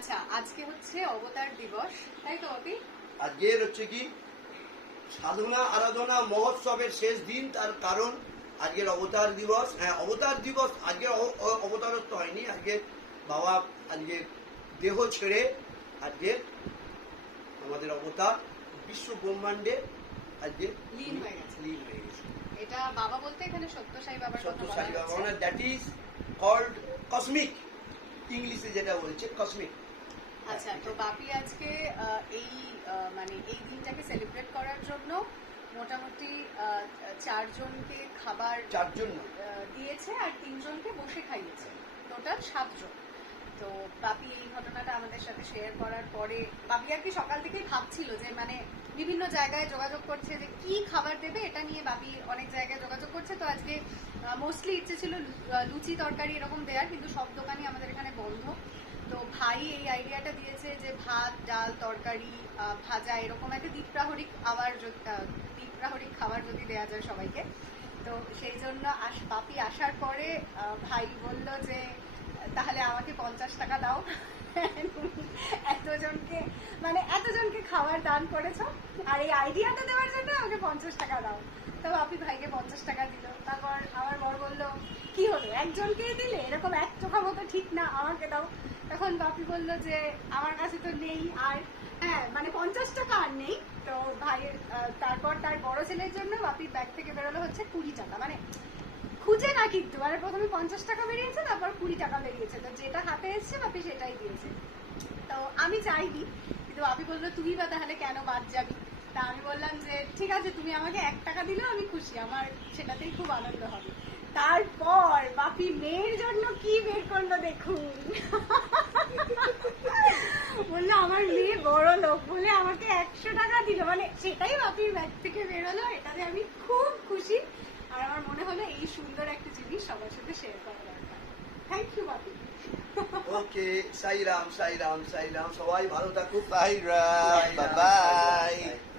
আচ্ছা, আজকে হচ্ছে অবতার দিবস, তাই তো অপি? আজকের হচ্ছে কি সাধনা আরাধনা মহোৎসবের শেষ দিন, তার কারণ আজকের অবতার দিবস। হ্যাঁ, অবতার দিবস আজকে অবতারত্ব হয়নি, আজকে বাবা আজকে দেহ ছেড়ে আজকে আমাদের অবতার বিশ্ব ব্রহ্মাণ্ডে আজকে লীন হয়ে গেছে। এটা এটা বাবা বলতে এখানে সত্য সাই বাবার কথা সত্য বলা সাই বাবা, হচ্ছে। দ্যাট ইজ কল্ড কসমিক, ইংলিশে যেটা বলছে কসমিক। আচ্ছা, তো বাপি আজকে মানে এই দিনটাকে সেলিব্রেট করার জন্য মোটামুটি 4 জনকে খাবার দিয়েছে আর 3 জনকে বসে খাইয়েছে, টোটাল 7 জন। তো বাপি এই ঘটনাটা আমাদের সাথে শেয়ার করার পরে বাপি আর কি সকাল থেকেই ভাবছিল যে মানে বিভিন্ন জায়গায় যোগাযোগ করছে যে কি খাবার দেবে, এটা নিয়ে বাপি অনেক জায়গায় যোগাযোগ করছে। তো আজকে মোস্টলি ইচ্ছে ছিল লুচি তরকারি এরকম দেওয়ার, কিন্তু সব দোকানই আমাদের এখানে বন্ধ। তো ভাই এই আইডিয়াটা দিয়েছে যে ভাত ডাল তরকারি ভাজা এরকম একটা দ্বীপ্রাহরিক খাবার যদি দেওয়া যায় সবাইকে। তো সেই জন্য বাপি আসার পরে ভাই বলল যে তাহলে আমাকে 50 টাকা দাও, এতজনকে খাবার দান করেছো আর এই আইডিয়াটা দেওয়ার জন্য আমাকে 50 টাকা দাও। তো বাপি ভাইকে 50 টাকা দিল। তারপর আমার বর বললো কি হলো, একজনকেই দিলে, এরকম এক চোখা মতো ঠিক না, আমাকে দাও। তখন বাপি বললো যে আমার কাছে তো নেই, আর হ্যাঁ মানে 50 টাকা আর নেই। তো ভাইয়ের তারপর তার বড় ছেলের জন্য বাপির ব্যাগ থেকে বেরোলো হচ্ছে 20 টাকা, মানে খুঁজে না, কিন্তু মানে প্রথমে 50 টাকা বেরিয়েছে, তারপর 20 টাকা বেরিয়েছে। তো যেটা হাতে এসছে বাপি সেটাই দিয়েছে। তো আমি চাইনি, কিন্তু বাপি বললো তুই বা তাহলে কেন বাদ যাবি। তা আমি বললাম যে ঠিক আছে, তুমি আমাকে 1 টাকা দিলেও আমি খুশি, আমার সেটাতেই খুব আনন্দ হবে। তারপর বাপি মেয়ের জন্য কি বের করলো দেখুন। বললো আমার মেয়ে বড় লোক বলে আমাকে 100 টাকা দিল, মানে সেটাই বাপির ব্যাগ থেকে বেরোলো। এটাতে আমি খুব খুশি, আর আমার মনে হলো এই সুন্দর একটা জিনিস সবার সাথে শেয়ার করা দরকার। থ্যাংক ইউ বাপি। ওকে, সাইরাম সাইরাম সাইরাম, সবাই ভালো থাকুক। Bye, Ram. Bye-bye.